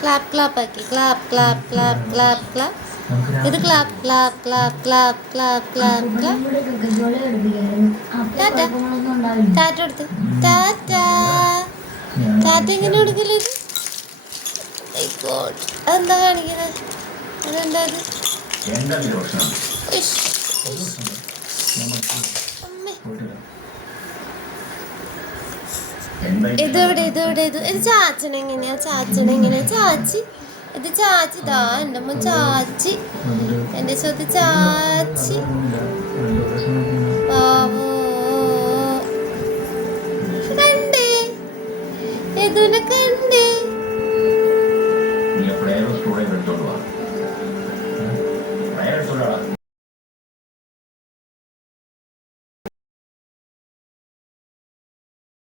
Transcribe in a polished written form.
Clap clap ആക്കി clap clap clap clap clap. ഇത് clap clap clap clap clap clap clap. Tata tata കൊടുത്ത് tata. Tata എങ്ങനെ കൊടുക്കില്ല ഇത്? അതെന്താ കാണിക്കുന്നത്? അതെന്താ അത്? ഇതെവിടെ ഇതെവിടെ ഇത് ചാച്ചനെങ്ങനെയാ? ചാച്ചനെങ്ങനെയാ? ചാച്ചി ഇത് ചാച്ചി ഇതാ എൻ്റെ അമ്മ ചാച്ചി, എൻ്റെ സ്വത്ത് ചാച്ചി. പാവോ കണ്ടേ? യദുവിനെ കണ്ടേ?